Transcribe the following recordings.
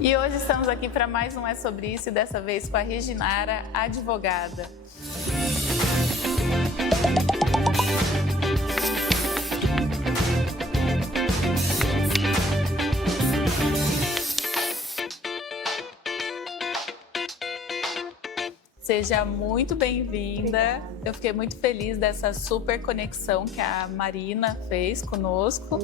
E hoje estamos aqui para mais um É Sobre Isso e dessa vez com a Reginara, advogada. Seja muito bem-vinda. Eu fiquei muito feliz dessa super conexão que a Marina fez conosco.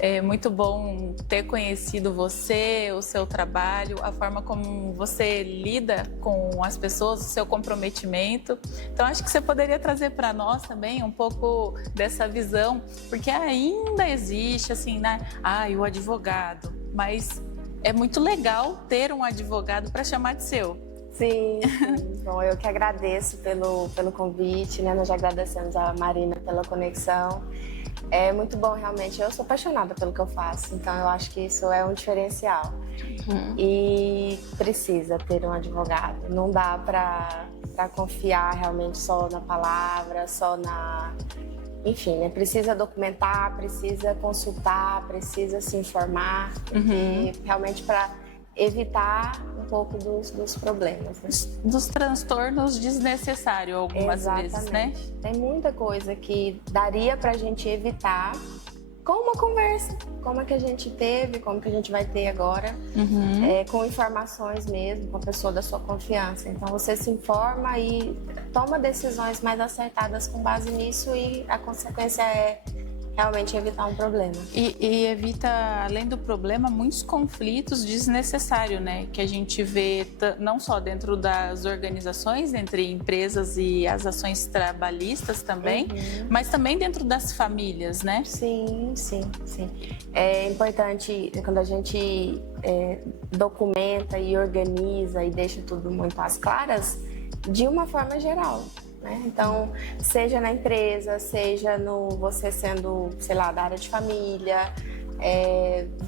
É muito bom ter conhecido você, o seu trabalho, a forma como você lida com as pessoas, o seu comprometimento. Então, acho que você poderia trazer para nós também um pouco dessa visão, porque ainda existe, assim, né? O advogado. Mas é muito legal ter um advogado para chamar de seu. Sim. Bom, eu que agradeço pelo convite, né? Nós já agradecemos a Marina pela conexão. É muito bom, realmente. Eu sou apaixonada pelo que eu faço, então eu acho que isso é um diferencial. E precisa ter um advogado. Não dá para confiar realmente só na palavra, só na... Enfim, né? Precisa documentar, precisa consultar, precisa se informar, porque realmente para evitar um pouco dos problemas, né? Dos transtornos desnecessários algumas vezes, né? Tem muita coisa que daria pra gente evitar com uma conversa, como a que a gente teve, como que a gente vai ter agora, com informações mesmo, com a pessoa da sua confiança. Então você se informa e toma decisões mais acertadas com base nisso e a consequência é realmente evitar um problema. E evita, além do problema, muitos conflitos desnecessários, né? Que a gente vê não só dentro das organizações, entre empresas e as ações trabalhistas também, mas também dentro das famílias, né? Sim. É importante quando a gente documenta e organiza e deixa tudo muito às claras, de uma forma geral. Então, seja na empresa, seja você sendo, sei lá, da área de família,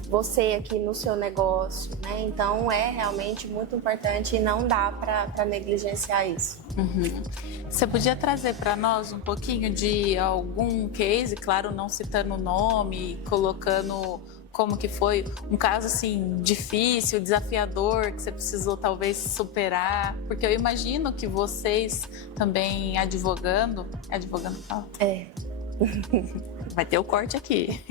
você aqui no seu negócio, né? Então, é realmente muito importante e não dá para negligenciar isso. Você podia trazer para nós um pouquinho de algum case, claro, não citando o nome, colocando como que foi um caso assim difícil, desafiador, que você precisou talvez superar, porque eu imagino que vocês também advogando fala? Vai ter o corte aqui.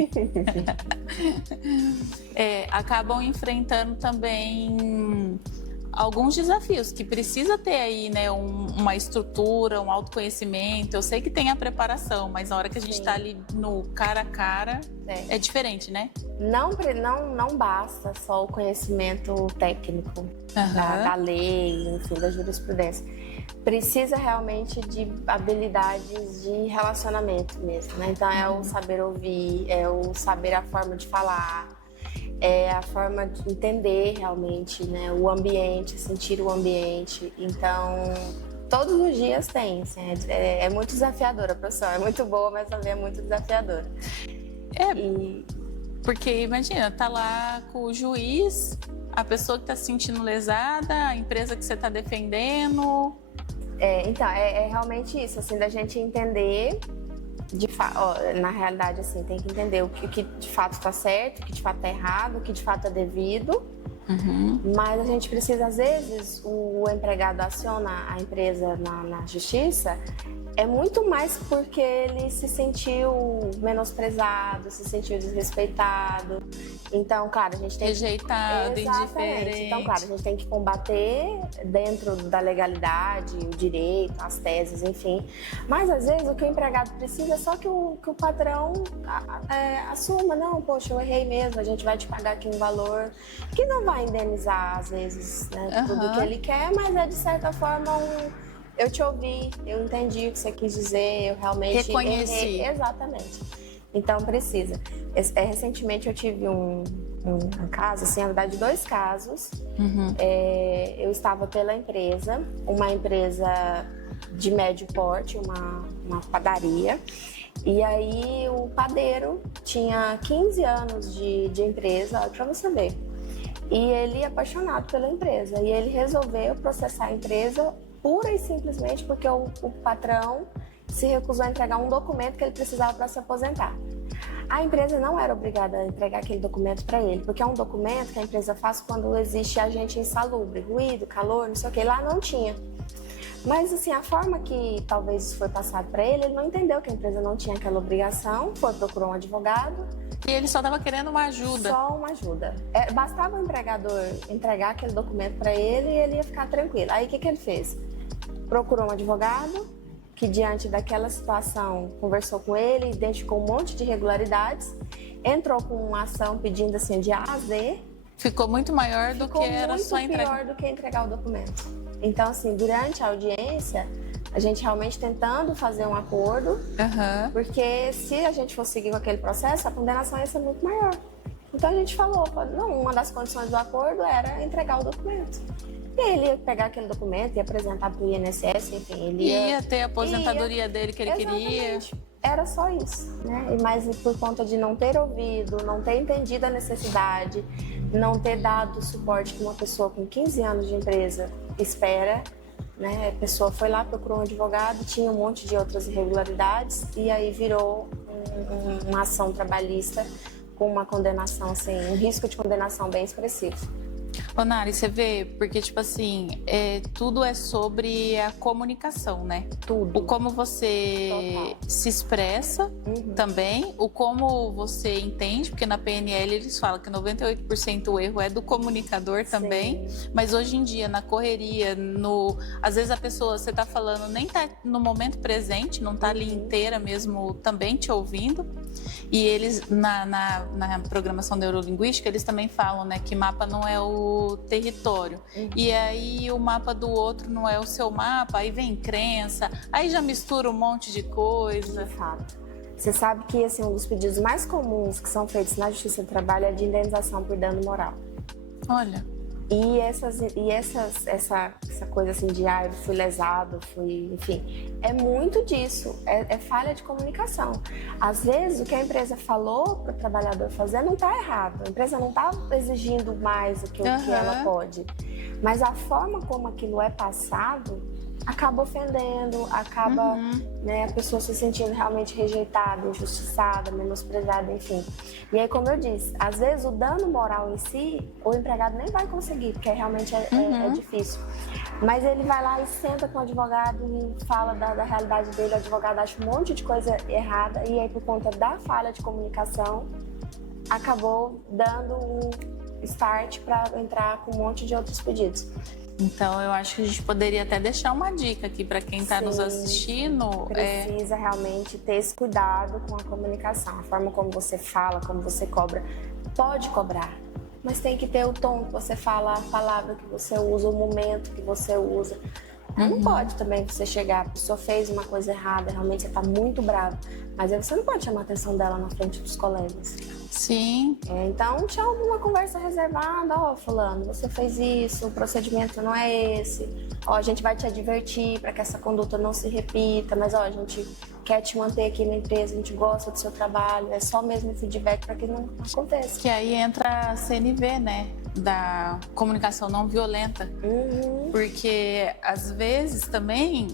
Acabam enfrentando também alguns desafios que precisa ter aí, né, uma estrutura, um autoconhecimento. Eu sei que tem a preparação, mas na hora que a gente está ali no cara a cara, é diferente, né? Não basta só o conhecimento técnico da lei, enfim, da jurisprudência. Precisa realmente de habilidades de relacionamento mesmo, né? Então é o saber ouvir, é o saber a forma de falar, é a forma de entender realmente, né, o ambiente, sentir o ambiente. Então, todos os dias tem, assim, é muito desafiadora a profissão, é muito boa, mas também é muito desafiadora. Porque imagina, tá lá com o juiz, a pessoa que tá se sentindo lesada, a empresa que você tá defendendo. Então, é realmente isso, assim, da gente entender... na realidade, assim, tem que entender o que de fato está certo, o que de fato está errado, o que de fato é devido. Mas a gente precisa, às vezes, o empregado aciona a empresa na justiça, é muito mais porque ele se sentiu menosprezado, se sentiu desrespeitado. Então, claro, a gente tem rejeitado, indiferente. Então, claro, a gente tem que combater dentro da legalidade, o direito, as teses, enfim. Mas, às vezes, o que o empregado precisa é só que o patrão assuma. Não, poxa, eu errei mesmo, a gente vai te pagar aqui um valor que não vai indenizar, às vezes, né, tudo que ele quer, mas é, de certa forma, eu te ouvi, eu entendi o que você quis dizer, eu realmente reconheci. Errei. Exatamente. Então, precisa. Recentemente eu tive um caso, assim, na verdade, 2 casos. Eu estava pela empresa, uma empresa de médio porte, uma padaria. E aí o padeiro tinha 15 anos de empresa, para você ver. E ele é apaixonado pela empresa. E ele resolveu processar a empresa pura e simplesmente porque o patrão se recusou a entregar um documento que ele precisava para se aposentar. A empresa não era obrigada a entregar aquele documento para ele, porque é um documento que a empresa faz quando existe agente insalubre, ruído, calor, não sei o que, lá não tinha. Mas assim, a forma que talvez isso foi passado para ele, ele não entendeu que a empresa não tinha aquela obrigação, procurou um advogado. E ele só estava querendo uma ajuda. Só uma ajuda. Bastava o empregador entregar aquele documento para ele e ele ia ficar tranquilo. Aí o que ele fez? Procurou um advogado, que diante daquela situação conversou com ele, identificou um monte de irregularidades, entrou com uma ação pedindo assim de A a Z. Ficou muito maior do que era só entregar. Ficou muito pior do que entregar o documento. Então, assim, durante a audiência, a gente realmente tentando fazer um acordo, porque se a gente fosse seguir com aquele processo, a condenação ia ser muito maior. Então a gente falou, não, uma das condições do acordo era entregar o documento. E ele ia pegar aquele documento e apresentar para o INSS, enfim, ele ia ter a aposentadoria dele que ele queria. Era só isso, né? Mas por conta de não ter ouvido, não ter entendido a necessidade, não ter dado o suporte que uma pessoa com 15 anos de empresa espera, né? A pessoa foi lá, procurou um advogado, tinha um monte de outras irregularidades e aí virou uma ação trabalhista com uma condenação, assim, um risco de condenação bem expressivo. Ô Nari, você vê, porque tipo assim, tudo é sobre a comunicação, né? Tudo. O como você se expressa também, o como você entende, porque na PNL eles falam que 98% o erro é do comunicador também, mas hoje em dia, na correria, às vezes a pessoa, você tá falando, nem tá no momento presente, não tá ali inteira mesmo também te ouvindo, e eles, na programação neurolinguística, eles também falam, né, que mapa não é o território. E aí o mapa do outro não é o seu mapa, aí vem crença, aí já mistura um monte de coisa. De fato. Você sabe que assim, um dos pedidos mais comuns que são feitos na Justiça do Trabalho é de indenização por dano moral. Olha. E essa coisa assim de eu fui lesado, enfim, é muito disso, é falha de comunicação. Às vezes o que a empresa falou para o trabalhador fazer não está errado, a empresa não está exigindo mais do que ela pode, mas a forma como aquilo é passado acaba ofendendo, acaba né, a pessoa se sentindo realmente rejeitada, injustiçada, menosprezada, enfim. E aí, como eu disse, às vezes o dano moral em si, o empregado nem vai conseguir, porque realmente é difícil. Mas ele vai lá e senta com o advogado e fala da realidade dele, o advogado acha um monte de coisa errada, e aí por conta da falha de comunicação, acabou dando um start para entrar com um monte de outros pedidos. Então, eu acho que a gente poderia até deixar uma dica aqui para quem está nos assistindo. Precisa realmente ter esse cuidado com a comunicação. A forma como você fala, como você cobra. Pode cobrar, mas tem que ter o tom que você fala, a palavra que você usa, o momento que você usa. Não pode também você chegar, a pessoa fez uma coisa errada, realmente você está muito bravo, mas aí você não pode chamar a atenção dela na frente dos colegas. Sim. Então, tinha alguma conversa reservada, fulano, você fez isso, o procedimento não é esse, a gente vai te advertir para que essa conduta não se repita, mas a gente quer te manter aqui na empresa, a gente gosta do seu trabalho, é só mesmo feedback para que não aconteça. Que aí entra a CNV, né? Da comunicação não violenta, porque às vezes também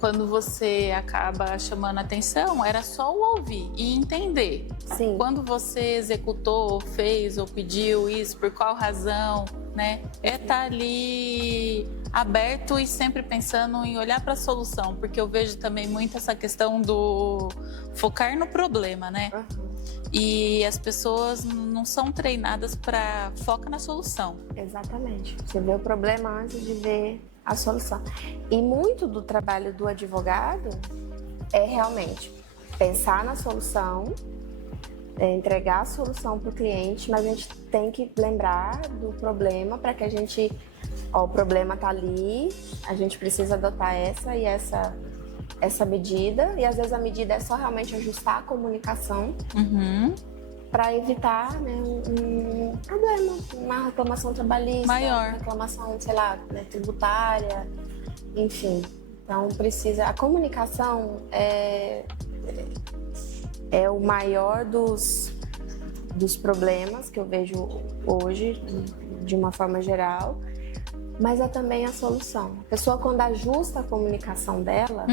quando você acaba chamando atenção era só o ouvir e entender. Sim. Quando você executou, ou fez ou pediu isso, por qual razão, né? Tá ali aberto e sempre pensando em olhar para a solução, porque eu vejo também muito essa questão do focar no problema, né? E as pessoas não são treinadas para focar na solução. Exatamente. Você vê o problema antes de ver a solução. E muito do trabalho do advogado é realmente pensar na solução, entregar a solução para o cliente, mas a gente tem que lembrar do problema para que a gente... o problema está ali, a gente precisa adotar essa medida, e às vezes a medida é só realmente ajustar a comunicação para evitar, né, um problema, uma reclamação trabalhista, maior, uma reclamação, sei lá, né, tributária, enfim. Então a comunicação é o maior dos problemas que eu vejo hoje, de uma forma geral, mas é também a solução. A pessoa, quando ajusta a comunicação dela,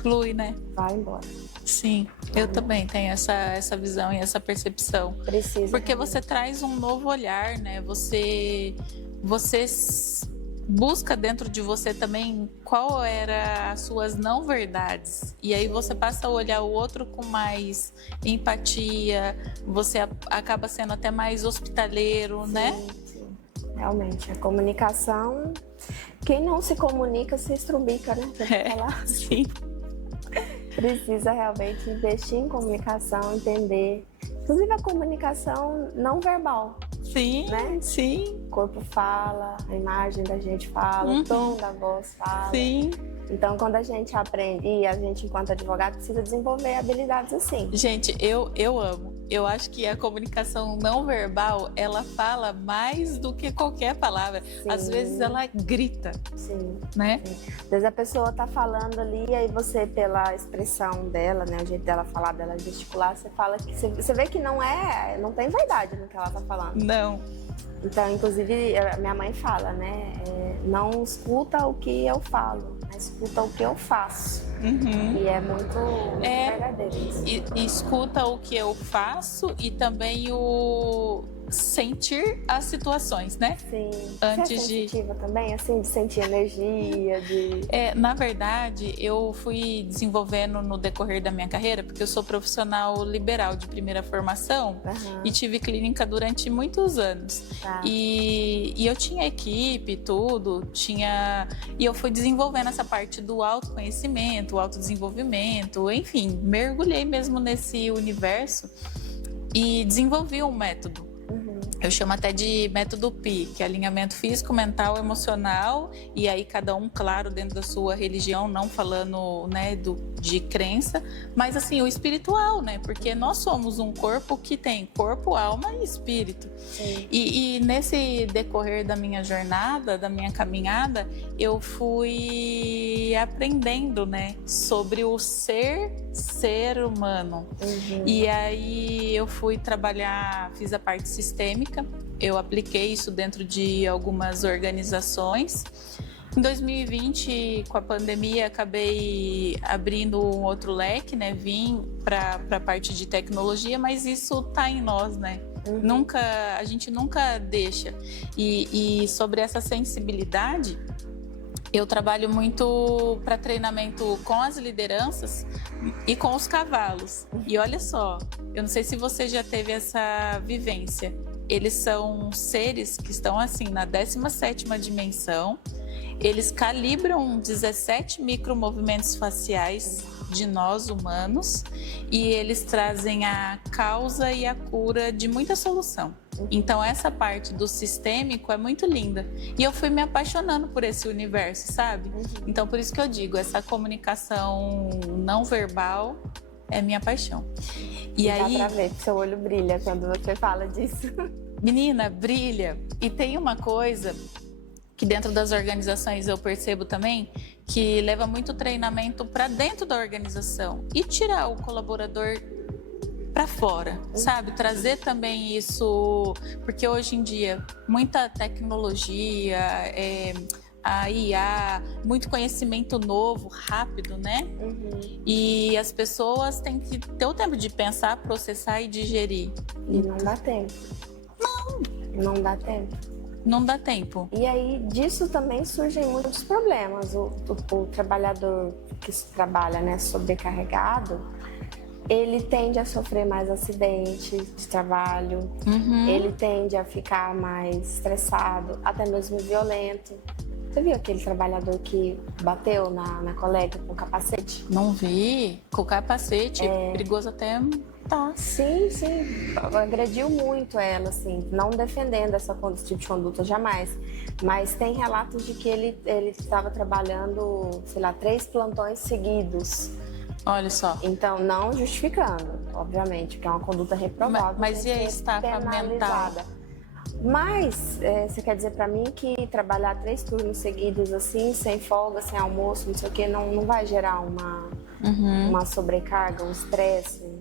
flui, né? vai embora. Sim, eu também tenho essa visão e essa percepção. Precisa. Porque realmente. você traz um novo olhar, né? Você busca dentro de você também qual era as suas não verdades. E aí você passa a olhar o outro com mais empatia, você acaba sendo até mais hospitaleiro, né? Sim. Realmente, a comunicação, quem não se comunica se estrubica, né? Falar. Sim. Precisa realmente investir em comunicação, entender. Inclusive a comunicação não verbal. Sim, Né? sim. O corpo fala, a imagem da gente fala, o tom da voz fala. Sim. Então, quando a gente aprende, e a gente, enquanto advogado, precisa desenvolver habilidades assim. Gente, eu amo. Eu acho que a comunicação não verbal, ela fala mais do que qualquer palavra. Sim. Às vezes ela grita, Sim. né? Sim. Às vezes a pessoa tá falando ali, e aí você, pela expressão dela, né, o jeito dela falar, dela gesticular, você fala que você vê que não tem verdade no que ela tá falando. Não. Então, inclusive, minha mãe fala, né, não escuta o que eu falo, mas escuta o que eu faço. Uhum. E é muito verdadeiro isso. E escuta o que eu faço e também o sentir as situações, né? Sim. Antes Você é sensitiva também, assim, de sentir energia, de... Na verdade, eu fui desenvolvendo no decorrer da minha carreira, porque eu sou profissional liberal de primeira formação e tive clínica durante muitos anos. Tá. E eu tinha equipe, tudo, e eu fui desenvolvendo essa parte do autoconhecimento, o autodesenvolvimento, enfim, mergulhei mesmo nesse universo e desenvolvi um método. Eu chamo até de método PI, que é alinhamento físico, mental, emocional, e aí cada um, claro, dentro da sua religião, não falando, né, de crença, mas assim, o espiritual, né, porque nós somos um corpo que tem corpo, alma e espírito. E nesse decorrer da minha jornada, da minha caminhada, eu fui aprendendo, né, sobre o ser humano. E aí eu fui trabalhar, fiz a parte sistêmica, eu apliquei isso dentro de algumas organizações. Em 2020, com a pandemia, acabei abrindo um outro leque, né? Vim para a parte de tecnologia, mas isso tá em nós, né? A gente nunca deixa. E sobre essa sensibilidade, eu trabalho muito para treinamento com as lideranças e com os cavalos. E olha só, eu não sei se você já teve essa vivência. Eles são seres que estão assim na 17ª dimensão. Eles calibram 17 micromovimentos faciais de nós humanos e eles trazem a causa e a cura de muita solução. Então essa parte do sistêmico é muito linda. E eu fui me apaixonando por esse universo, sabe? Então por isso que eu digo, essa comunicação não verbal é minha paixão. E aí, dá pra ver que seu olho brilha quando você fala disso. Menina, brilha. E tem uma coisa que dentro das organizações eu percebo também, que leva muito treinamento para dentro da organização e tirar o colaborador para fora, sabe? Trazer também isso, porque hoje em dia muita tecnologia, a IA, muito conhecimento novo, rápido, né? E as pessoas têm que ter o tempo de pensar, processar e digerir. E não dá tempo. Não dá tempo. Não dá tempo. E aí, disso também surgem muitos problemas. O trabalhador que trabalha, né, sobrecarregado, ele tende a sofrer mais acidentes de trabalho, ele tende a ficar mais estressado, até mesmo violento. Você viu aquele trabalhador que bateu na colega com capacete? Não vi. Com capacete, perigoso até... Tá. Sim. Agrediu muito ela, assim, não defendendo esse tipo de conduta jamais. Mas tem relatos de que ele estava trabalhando, sei lá, 3 plantões seguidos. Olha só. Então, não justificando, obviamente, porque é uma conduta reprovável. Mas e a estafa mental? Mas, você quer dizer pra mim que trabalhar 3 turnos seguidos assim, sem folga, sem almoço, não sei o que, não vai gerar uma sobrecarga, um estresse?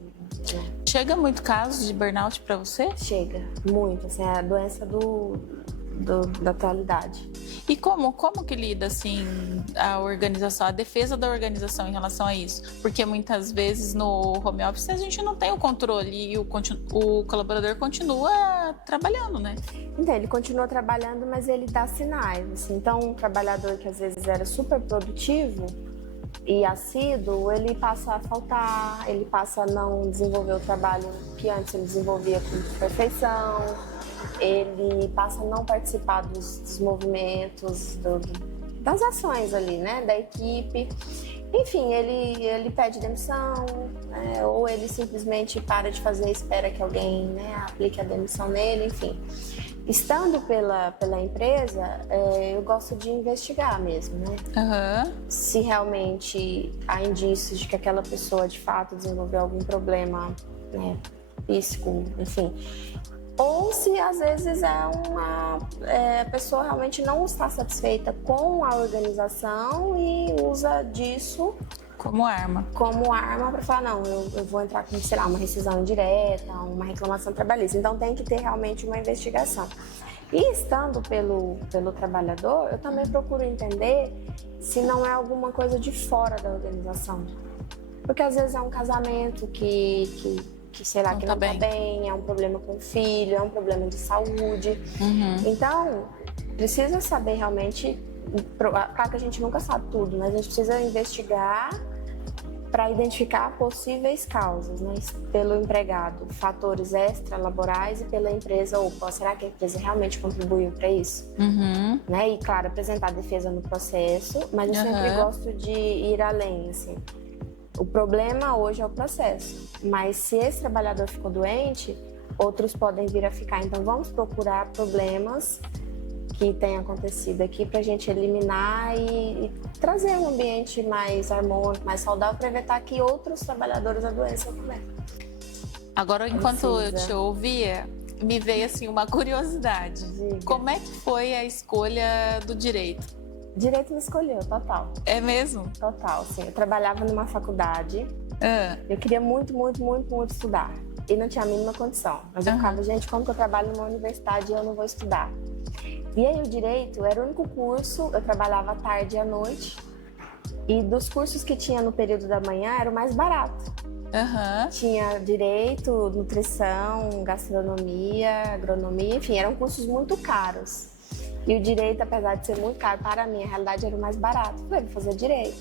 Chega muito caso de burnout pra você? Chega, muito, assim, é a doença da atualidade. E como que lida, assim, a organização, a defesa da organização em relação a isso? Porque muitas vezes no home office a gente não tem o controle e o colaborador continua trabalhando, né? Então, ele continua trabalhando, mas ele dá sinais, assim. Então, um trabalhador que às vezes era super produtivo e assíduo, ele passa a faltar, ele passa a não desenvolver o trabalho que antes ele desenvolvia com perfeição, ele passa a não participar dos movimentos, das ações ali, né, da equipe. Enfim, ele pede demissão, né, ou ele simplesmente para de fazer e espera que alguém, né, aplique a demissão nele, enfim. Estando pela empresa, eu gosto de investigar mesmo, né? Uhum. Se realmente há indícios de que aquela pessoa de fato desenvolveu algum problema, né, físico, enfim. Ou se às vezes a pessoa realmente não está satisfeita com a organização e usa disso como arma para falar, não, eu vou entrar com, sei lá, uma rescisão indireta, uma reclamação trabalhista. Então tem que ter realmente uma investigação. E estando pelo trabalhador, eu também procuro entender se não é alguma coisa de fora da organização. Porque às vezes é um casamento que sei lá, que não tá bem, é um problema com o filho, é um problema de saúde. Uhum. Então, precisa saber realmente, claro que a gente nunca sabe tudo, mas a gente precisa investigar para identificar possíveis causas, né? Pelo empregado, fatores extra-laborais, e pela empresa, opa, será que a empresa realmente contribuiu para isso? Uhum. Né? E claro, apresentar defesa no processo, mas eu sempre gosto de ir além, assim. O problema hoje é o processo, mas se esse trabalhador ficou doente, outros podem vir a ficar. Então vamos procurar problemas que tenham acontecido aqui para a gente eliminar e trazer um ambiente mais harmônico, mais saudável, para evitar que outros trabalhadores adoeçam também. Agora, enquanto eu te ouvia, me veio assim uma curiosidade. Diga. Como é que foi a escolha do direito? Direito me escolheu, total. É mesmo? Total, sim. Eu trabalhava numa faculdade, eu queria muito estudar. E não tinha a mínima condição. Mas eu ficava, gente, como que eu trabalho numa universidade e eu não vou estudar? E aí o direito era o único curso, eu trabalhava à tarde e à noite. E dos cursos que tinha no período da manhã, era o mais barato. Tinha direito, nutrição, gastronomia, agronomia, enfim, eram cursos muito caros. E o direito, apesar de ser muito caro, para mim, a realidade era o mais barato. Falei, vou fazer direito.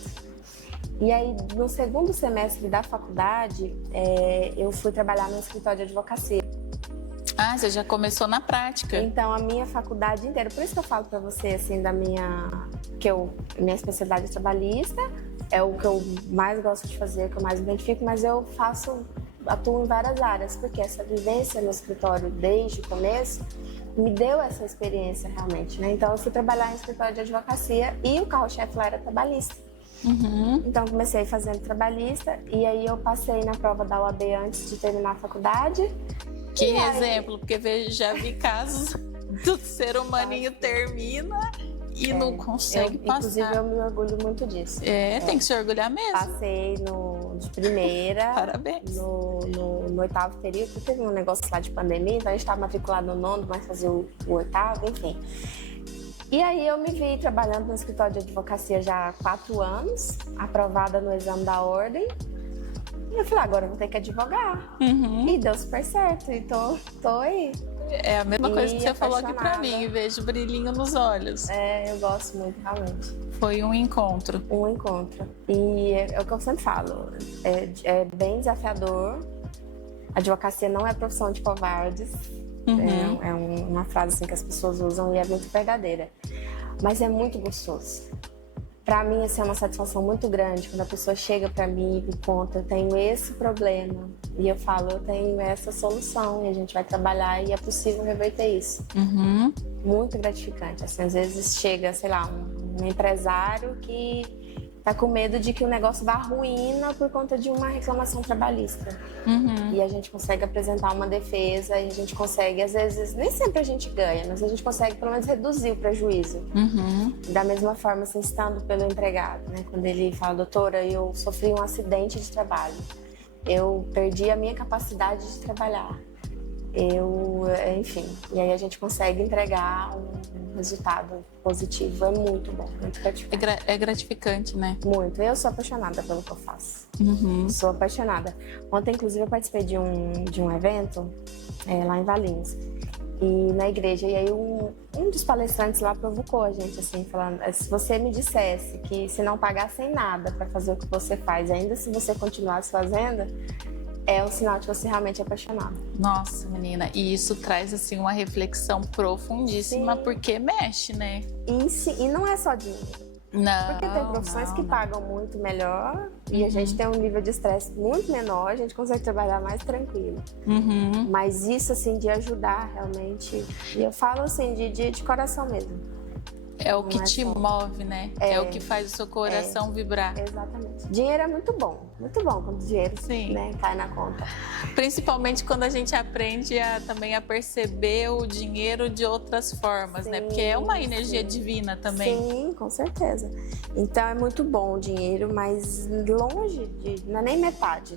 E aí, no segundo semestre da faculdade, eu fui trabalhar no escritório de advocacia. Ah, você já começou na prática. Então, a minha faculdade inteira, por isso que eu falo para você, assim, minha especialidade é trabalhista, é o que eu mais gosto de fazer, que eu mais me identifico, mas eu atuo em várias áreas, porque essa vivência no escritório desde o começo me deu essa experiência realmente, né? Então eu fui trabalhar em escritório de advocacia e o carro-chefe lá era trabalhista. Então eu comecei fazendo trabalhista e aí eu passei na prova da OAB antes de terminar a faculdade. Que exemplo, porque já vi casos do ser humaninho termina e não consegue passar. Inclusive eu me orgulho muito disso. Tem que se orgulhar mesmo. Passei de primeira. Parabéns. No 8º período, teve um negócio lá de pandemia, então a gente estava matriculado no 9º, mas fazia o 8º, enfim. E aí eu me vi trabalhando no escritório de advocacia já há 4 anos, aprovada no exame da ordem. E eu falei, agora eu vou ter que advogar. E deu super certo, e tô aí. É a mesma coisa que você falou aqui pra mim, vejo brilhinho nos olhos. Eu gosto muito, realmente. Foi um encontro. Um encontro. E é o que eu sempre falo, é bem desafiador. A advocacia não é profissão de covardes. É uma frase assim, que as pessoas usam e é muito verdadeira. Mas é muito gostoso. Para mim, assim, é uma satisfação muito grande quando a pessoa chega para mim e me conta, eu tenho esse problema. E eu falo, eu tenho essa solução e a gente vai trabalhar e é possível reverter isso. Muito gratificante. Assim, às vezes chega, sei lá, um empresário que tá com medo de que o negócio vá à ruína por conta de uma reclamação trabalhista. E a gente consegue apresentar uma defesa e a gente consegue, às vezes, nem sempre a gente ganha, mas a gente consegue pelo menos reduzir o prejuízo. Da mesma forma, assim, estando pelo empregado, né? Quando ele fala, doutora, eu sofri um acidente de trabalho. Eu perdi a minha capacidade de trabalhar. enfim, e aí a gente consegue entregar um resultado positivo. É muito bom, muito gratificante. É gratificante, né? Muito. Eu sou apaixonada pelo que eu faço. Uhum. Sou apaixonada. Ontem, inclusive, eu participei de um evento lá em Valinhos, e na igreja, e aí um dos palestrantes lá provocou a gente, assim, falando: se você me dissesse que se não pagassem nada para fazer o que você faz, ainda se você continuasse fazendo, é um sinal de que você realmente é apaixonada. Nossa, menina, e isso traz, assim, uma reflexão profundíssima, Sim. Porque mexe, né? E não é só dinheiro. Não, Porque tem profissões que pagam muito melhor e a gente tem um nível de estresse muito menor, a gente consegue trabalhar mais tranquilo. Uhum. Mas isso, assim, de ajudar realmente, e eu falo assim, de coração mesmo. É o que Não é te só- move, né? É o que faz o seu coração vibrar. Exatamente. Dinheiro é muito bom quando o dinheiro, Sim. né, cai na conta. Principalmente quando a gente aprende também a perceber o dinheiro de outras formas, né? Porque é uma energia divina também. Sim, com certeza. Então é muito bom o dinheiro, mas longe não é nem metade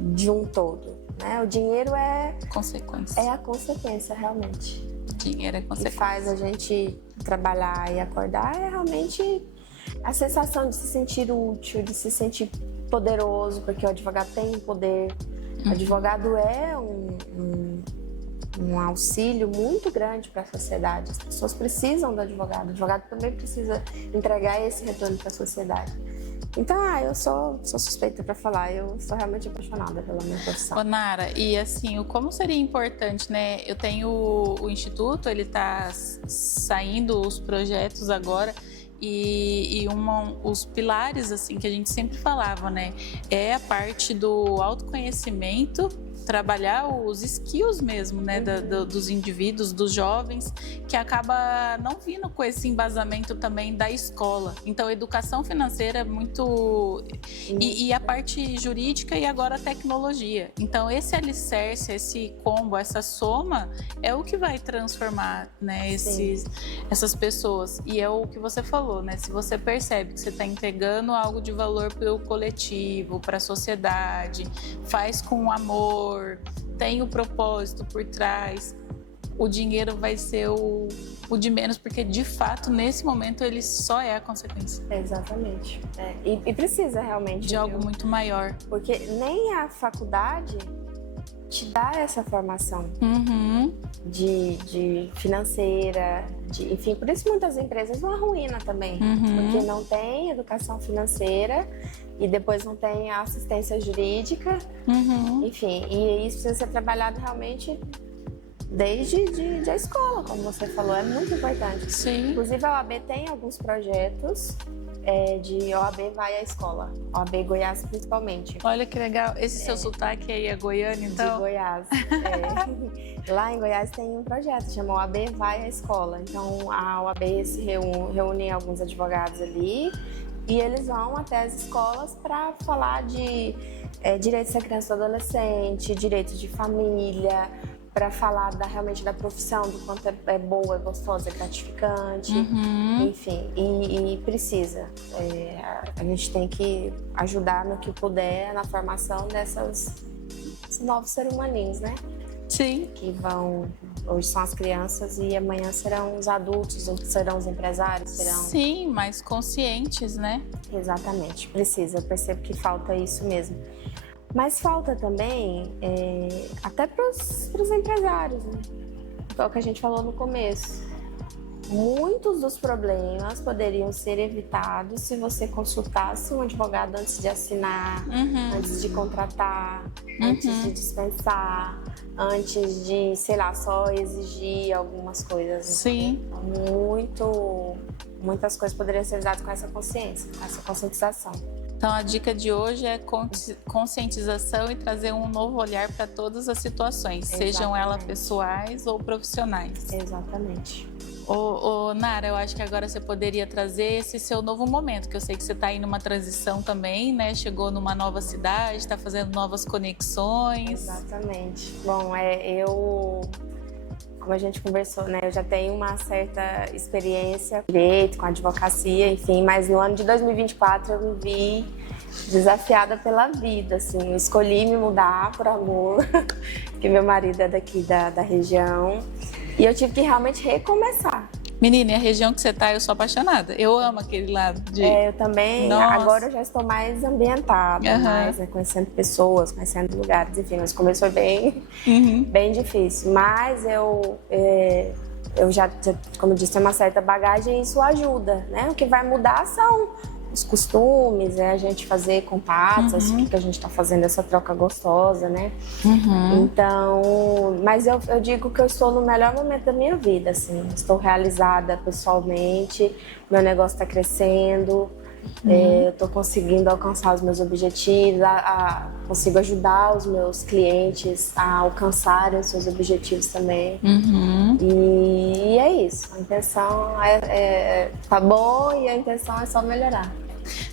de um todo, né? O dinheiro é Consequência. a consequência, realmente. Dinheiro é O que consequência. faz a gente trabalhar e acordar é realmente a sensação de se sentir útil, de se sentir poderoso, porque o advogado tem um poder. O advogado é um auxílio muito grande para a sociedade. As pessoas precisam do advogado. O advogado também precisa entregar esse retorno para a sociedade. Então, eu sou suspeita para falar. Eu sou realmente apaixonada pela minha profissão. Ô, Nara, e assim, como seria importante, né? Eu tenho o Instituto, ele tá saindo os projetos agora. E os pilares, assim, que a gente sempre falava, né? É a parte do autoconhecimento, trabalhar os skills mesmo, né? Dos indivíduos, dos jovens, que acaba não vindo com esse embasamento também da escola. Então, a educação financeira é muito... E a parte jurídica e agora a tecnologia. Então, esse alicerce, esse combo, essa soma, é o que vai transformar, né? Essas pessoas. E é o que você falou, né? Se você percebe que você está entregando algo de valor para o coletivo, para a sociedade, faz com amor, tem o propósito por trás, o dinheiro vai ser o de menos, porque de fato, nesse momento, ele só é a consequência. Exatamente. E precisa realmente de algo muito maior. Porque nem a faculdade te dá essa formação de financeira, enfim, por isso muitas empresas vão à ruína também, porque não tem educação financeira e depois não tem a assistência jurídica, enfim, e isso precisa ser trabalhado realmente desde a escola, como você falou, é muito importante. Sim. Inclusive a OAB tem alguns projetos de OAB vai à escola, OAB Goiás principalmente. Olha que legal, esse seu sotaque aí é goiano, então? De Goiás. Lá em Goiás tem um projeto, chama OAB vai à escola. Então a OAB se reúne alguns advogados ali e eles vão até as escolas para falar de direitos da criança e do adolescente, direitos de família, para falar realmente da profissão, do quanto é boa, é gostosa, é gratificante, enfim, e precisa. A gente tem que ajudar no que puder na formação desses novos seres humaninhos, né? Sim. Que hoje são as crianças e amanhã serão os adultos, serão os empresários, serão... Sim, mais conscientes, né? Exatamente, precisa, eu percebo que falta isso mesmo. Mas falta também, até para os empresários, né? É o que a gente falou no começo. Muitos dos problemas poderiam ser evitados se você consultasse um advogado antes de assinar, antes de contratar, antes de dispensar, antes de, sei lá, só exigir algumas coisas. Sim. Muitas coisas poderiam ser evitadas com essa consciência, com essa conscientização. Então, a dica de hoje é conscientização e trazer um novo olhar para todas as situações, sejam elas pessoais ou profissionais. Exatamente. Nara, eu acho que agora você poderia trazer esse seu novo momento, que eu sei que você está aí numa transição também, né? Chegou numa nova cidade, está fazendo novas conexões. Exatamente. Bom, como a gente conversou, né? Eu já tenho uma certa experiência com direito, com advocacia, enfim, mas no ano de 2024 eu me vi desafiada pela vida, assim. Eu escolhi me mudar por amor, porque meu marido é daqui da região, e eu tive que realmente recomeçar. Menina, e a região que você tá, eu sou apaixonada. Eu amo aquele lado de... Eu também. Nossa. Agora eu já estou mais ambientada, mais, né, conhecendo pessoas, conhecendo lugares, enfim. Mas começo foi bem difícil. Mas eu já, como eu disse, tenho uma certa bagagem e isso ajuda, né? O que vai mudar são os costumes, a gente fazer contatos, o que a gente está fazendo, essa troca gostosa, né? Então, mas eu digo que eu estou no melhor momento da minha vida, assim. Estou realizada pessoalmente, meu negócio está crescendo, eu estou conseguindo alcançar os meus objetivos, consigo ajudar os meus clientes a alcançarem os seus objetivos também. E é isso, a intenção tá bom e a intenção é só melhorar.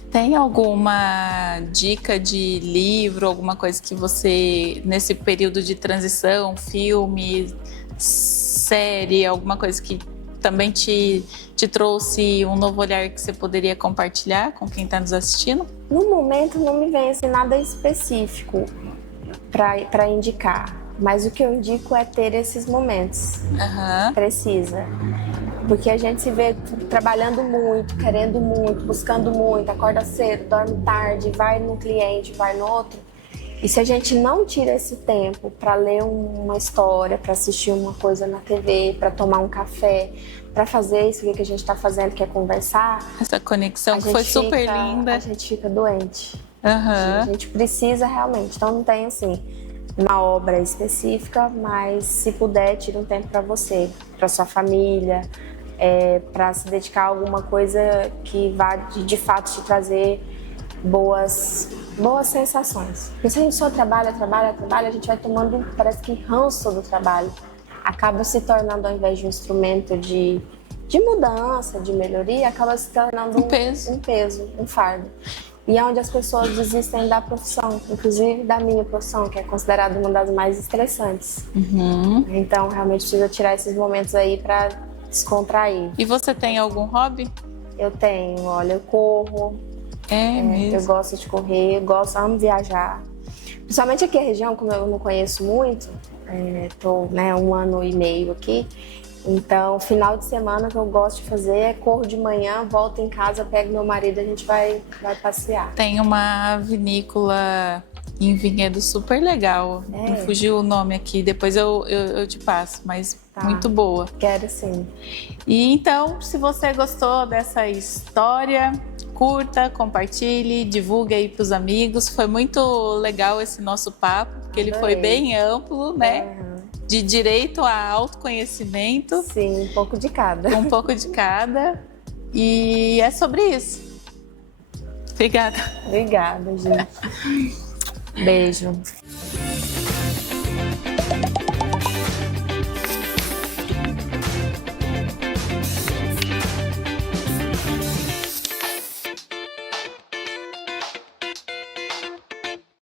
Tem alguma dica de livro, alguma coisa que você, nesse período de transição, filme, série, alguma coisa que também te trouxe um novo olhar que você poderia compartilhar com quem está nos assistindo? No momento não me vem assim, nada específico para indicar, mas o que eu indico é ter esses momentos. Precisa. Porque a gente se vê trabalhando muito, querendo muito, buscando muito, acorda cedo, dorme tarde, vai num cliente, vai no outro. E se a gente não tira esse tempo para ler uma história, para assistir uma coisa na TV, para tomar um café, para fazer isso que a gente está fazendo, que é conversar... Essa conexão que foi super linda. A gente fica doente. A gente precisa realmente. Então não tem assim uma obra específica, mas se puder, tira um tempo para você, para sua família, para se dedicar a alguma coisa que vá de fato te trazer boas sensações. Porque se a gente só trabalha, a gente vai tomando, parece que ranço do trabalho. Acaba se tornando, ao invés de um instrumento de mudança, de melhoria, acaba se tornando um peso, um fardo. E é onde as pessoas desistem da profissão, inclusive da minha profissão, que é considerada uma das mais estressantes. Então, realmente precisa tirar esses momentos aí para descontrair. E você tem algum hobby? Eu tenho, olha, eu corro. Mesmo? Eu gosto de correr, amo viajar. Principalmente aqui a região, como eu não conheço muito, tô 1 ano e meio aqui. Então, final de semana que eu gosto de fazer é corro de manhã, volto em casa, pego meu marido e a gente vai passear. Tem uma vinícola em Vinhedo super legal. Me fugiu o nome aqui, depois eu te passo, mas muito boa. Quero sim. E então, se você gostou dessa história, curta, compartilhe, divulgue aí para os amigos. Foi muito legal esse nosso papo, porque ele foi bem amplo, né? De direito a autoconhecimento. Sim, um pouco de cada. Um pouco de cada. E é sobre isso. Obrigada. Obrigada, gente. Beijo.